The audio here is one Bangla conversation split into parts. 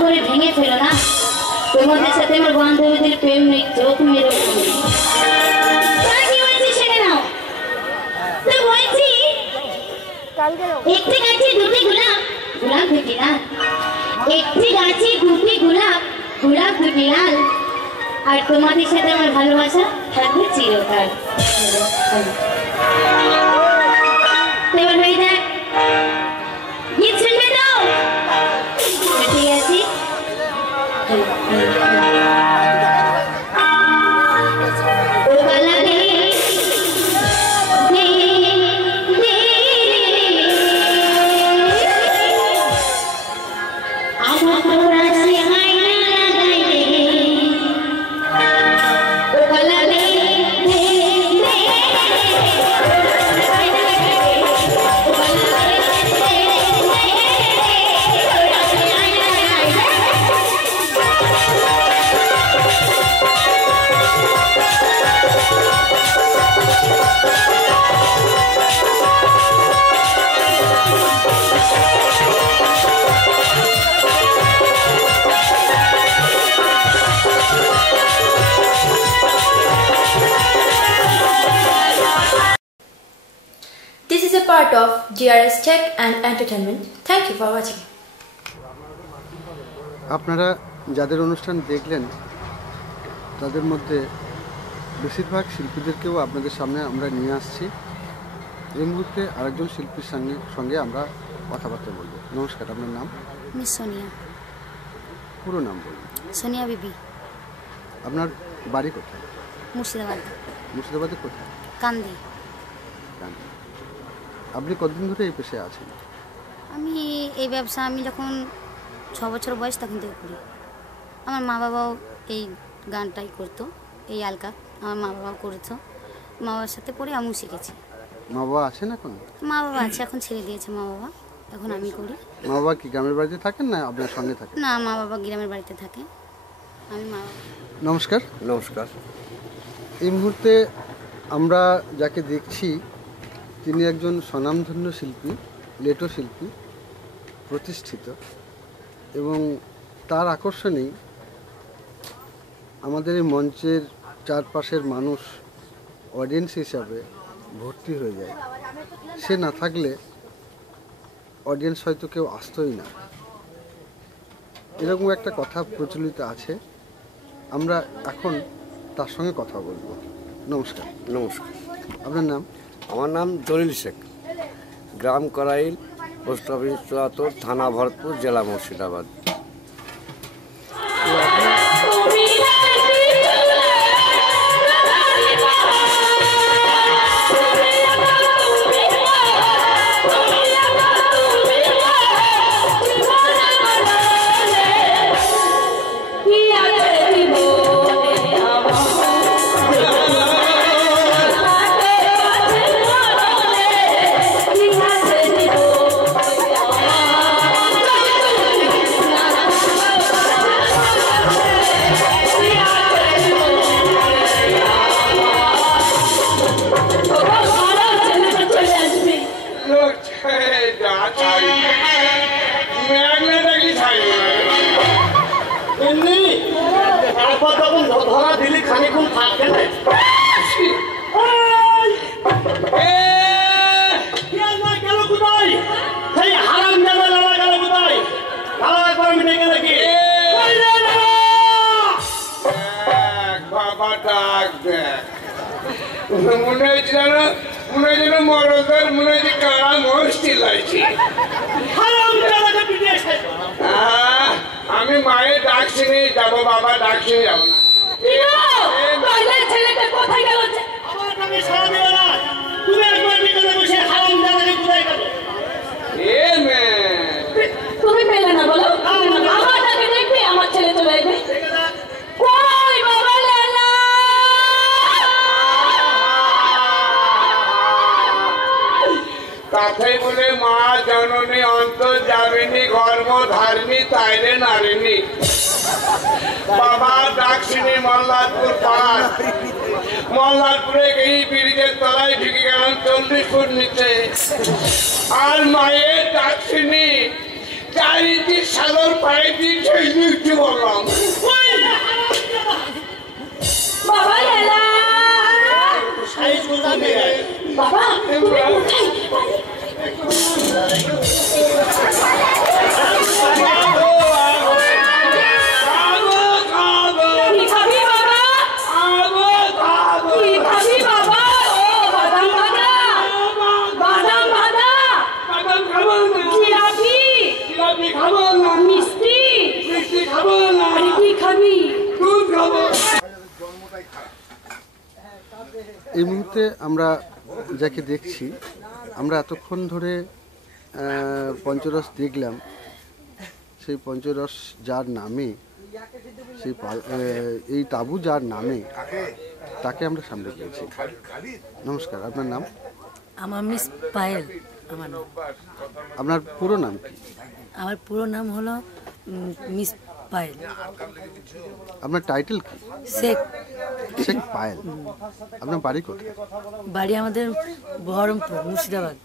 করে ভেঙে ফেলো না। তোমাদের সাথে আমার বান্ধবীদের প্রেম নেই, কেউ তুমি এরকম কি বলছি সেটা নাও। তো বলছি একটি গাছে দুটি গোলাপ, গোলাপ দুটি লাল। একটি গাছে দুটি গোলাপ, গোলাপ দুটি লাল। আর তোমাদের সাথে আমার ভালোবাসা থাকবে চিরকাল। এবার হয়ে যায় গীত শুনবে তো? ঠিক আছে। This is a part of GRS Tech and Entertainment. Thank you for watching. আপনারা যাদের অনুষ্ঠান দেখলেন তাদের মধ্যে বেশিরভাগ শিল্পীদেরকেও আপনাদের সামনে আমরা নিয়ে আসছি। এই মুহূর্তে আরেকজন শিল্পীর সঙ্গে আমরা কথাবার্তা বলবো। নমস্কার, আপনার নাম? মিস সোনিয়া। পুরো নাম বলুন। সোনিয়া বিবি। আপনার বাড়ি কোথায়? মুর্শিদাবাদ। মুর্শিদাবাদে কোথায়? কান্দি। কান্দি। আপনি কতদিন ধরে এই পেশায় আছেন? আমি এই ব্যবসা আমি যখন 6 বছর বয়স তখন থেকে করি। আমার মা বাবাও এই গানটাই করতো, এই আলকা আমার মা বাবাও করেছো। মা বাবার সাথে পড়ে আমিও শিখেছি। মা বাবা আছেন এখন? মা বাবা আছে, এখন ছেড়ে দিয়েছে মা বাবা, এখন আমি করি। মা বাবা কি গ্রামের বাড়িতে থাকেন না আপনার সঙ্গে থাকেন? না, মা বাবা গ্রামের বাড়িতে থাকে, আমি মা বাবা। নমস্কার। নমস্কার। এই মুহূর্তে আমরা যাকে দেখছি তিনি একজন স্বনামধন্য শিল্পী, লেটো শিল্পী, প্রতিষ্ঠিত, এবং তার আকর্ষণেই আমাদের এই মঞ্চের চারপাশের মানুষ অডিয়েন্স হিসাবে ভর্তি হয়ে যায়। সে না থাকলে অডিয়েন্স হয়তো কেউ আসতোই না, এরকম একটা কথা প্রচলিত আছে। আমরা এখন তার সঙ্গে কথা বলবো। নমস্কার। নমস্কার। আপনার নাম? আমার নাম জলিল শেখ, গ্রাম করাইল, পোস্ট অফিস চুয়াত্তর, থানা ভরতপুর, জেলা মুর্শিদাবাদ। আমি মায়ের ডাক শুনে যাবো, বাবা ডাক শুনে যাবো না। তুমি পেলে না বলো, আমার তাকে দেখবে আমার ছেলে চলে যাবে। কথাই বলে মা জননী অন্তর যাবেনি, গর্ভ ধারিনি, তাইরে নারিনি। বাবা ডাক শুনে মল্লারপুর পার, মল্লারপুরে এই ব্রিজের তলায় ঢুকে গেলাম 40 ফুট নিচে। আর মায়ের ডাক শুনি চারিদিক সাগর পাড়ে দিয়ে সেই লিখতে বললাম। বাবা লালা বাবা এই মুহূর্তে আমরা যাকে দেখছি, আমরা এতক্ষণ ধরে পঞ্চরস দেখলাম, সেই পঞ্চরস যার নামে, সেই এই তাবু যার নামে, তাকে আমরা সামনে পেয়েছি। নমস্কার, আপনার নাম? আমার মিস পায়েল আমার নাম। আপনার পুরো নাম কি? আমার পুরো নাম হলো মিস পায়েল। আপনার টাইটেল কি? শেখ। শেখ পায়েল। আপনার বাড়ি কোথায়? বাড়ি আমাদের বহরমপুর, মুর্শিদাবাদ।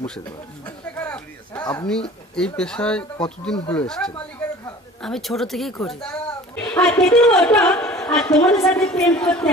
মুর্শিদাবাদ। আপনি এই পেশায় কতদিন হলো এসেছেন? আমি ছোট থেকেই করি। আর তোমাদের সাথে প্রেম করতে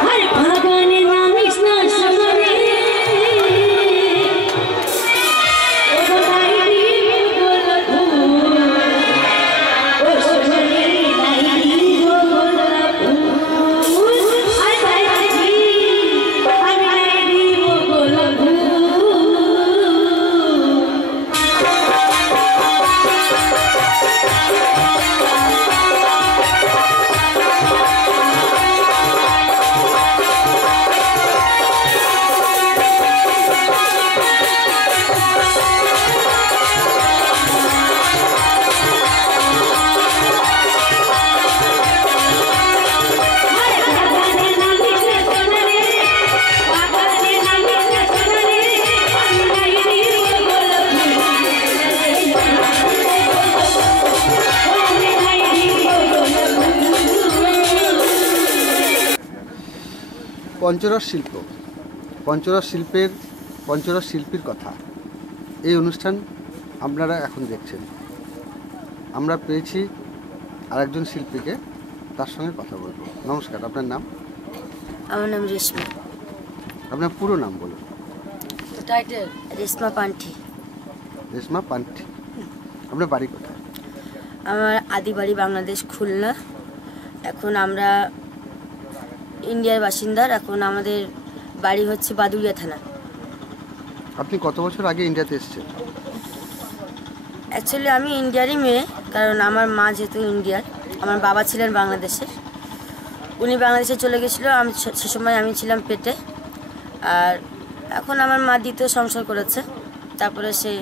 আমার ভাগানে নামিস না সমানে পঞ্চরস শিল্প, পঞ্চরস শিল্পীর কথা, এই অনুষ্ঠান আপনারা এখন দেখছেন। আমরা পেয়েছি আরেকজন শিল্পীকে, তার সঙ্গে কথা বলবো। নমস্কার, আপনার নাম? আমার নাম রেশমা। আপনার পুরো নাম বলুন। টাইটেল রেশমা পান্থি। রেশমা পান্থি। আপনার বাড়ি কোথায়? আমার আদি বাড়ি বাংলাদেশ, খুলনা। এখন আমরা ইন্ডিয়ার বাসিন্দার। এখন আমাদের বাড়ি হচ্ছে বাদুড়িয়া থানা। আপনি কত বছর আগে ইন্ডিয়াতে এসেছেন? অ্যাকচুয়ালি আমি ইন্ডিয়ারই মেয়ে, কারণ আমার মা যেহেতু ইন্ডিয়ার, আমার বাবা ছিলেন বাংলাদেশের। উনি বাংলাদেশে চলে গেছিলো, সে সময় আমি ছিলাম পেটে। আর এখন আমার মা দ্বিতীয় সংসার করেছে। তারপরে সে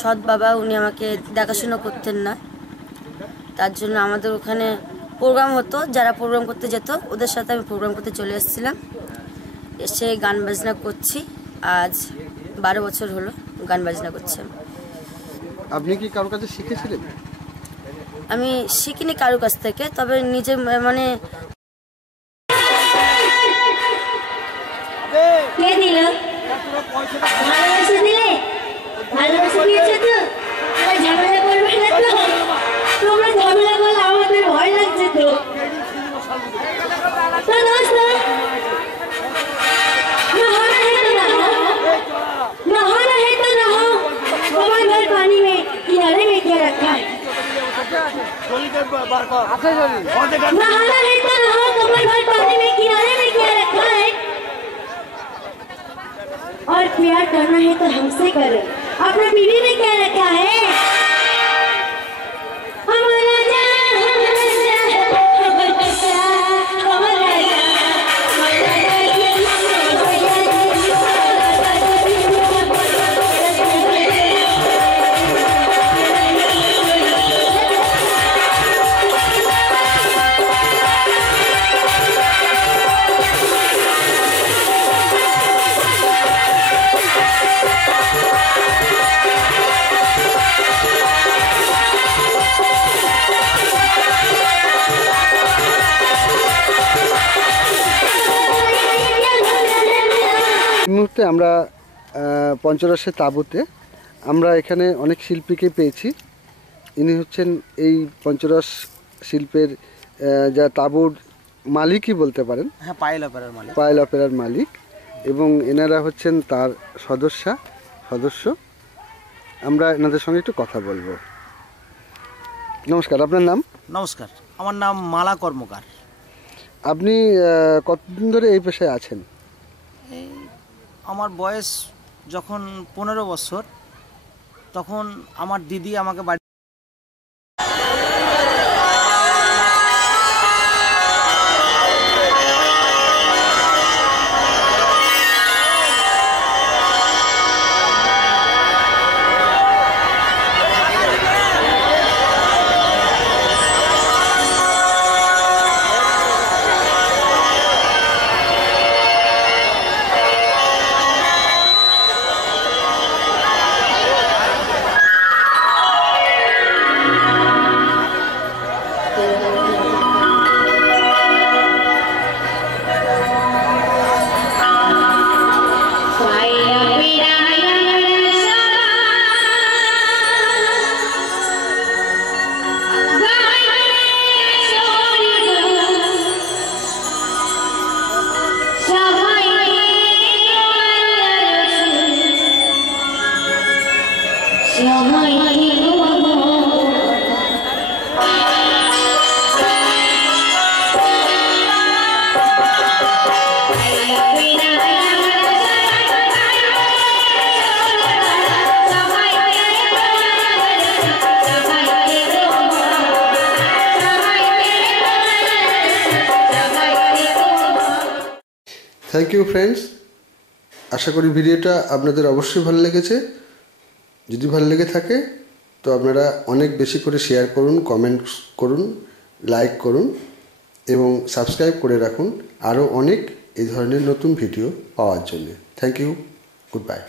সৎ বাবা, উনি আমাকে দেখাশুনো করতেন না, তার জন্য আমাদের ওখানে প্রোগ্রাম হতো, যারা প্রোগ্রাম করতে যেত ওদের সাথে আমি প্রোগ্রাম করতে চলে এসেছিলাম। এসে গান বাজনা করছি, আজ 12 বছর হলো গান বাজনা করছি। আপনি কি কারোর কাছে শিখেছিলেন? আমি শিখিনি কারোর কাছ থেকে, তবে নিজে মানে কে দিল? ভালোবাসা দিলে? ভালোবাসা দিয়েছে তো? ঝামেলা করবে না তো? তোমরা ঝামেলা করলে আমাদের ভয় লাগছে তো। नहाना है तो नहाओ, कमर भर पानी में किनारे में क्या रखा है? नहाना है तो नहाओ, कमर भर पानी में किनारे में क्या रखा है? और प्यार करना है तो हमसे करो, अपने बीवी में क्या रखा है? মুহূর্তে আমরা পঞ্চরসের তাঁবুতে আমরা এখানে অনেক শিল্পীকে পেয়েছি। ইনি হচ্ছেন এই পঞ্চরস শিল্পের যা তাঁবুর মালিকই বলতে পারেন। হ্যাঁ, পায়েল অপেরার মালিক। পায়েল অপেরার মালিক এবং এনারা হচ্ছেন তার সদস্য। আমরা এনাদের সঙ্গে একটু কথা বলবো। নমস্কার, আপনার নাম? নমস্কার, আমার নাম মালা কর্মকার। আপনি কতদিন ধরে এই পেশায় আছেন? এই আমার বয়স যখন 15 বছর, তখন আমার দিদি আমাকে বাড়ি থ্যাংক ইউ ফ্রেন্ডস। আশা করি ভিডিওটা আপনাদের অবশ্যই ভালো লেগেছে। যদি ভালো লেগে থাকে তো আপনারা অনেক বেশি করে শেয়ার করুন, কমেন্টস করুন, লাইক করুন এবং সাবস্ক্রাইব করে রাখুন আরও অনেক এই ধরনের নতুন ভিডিও পাওয়ার জন্য। Thank you, good bye.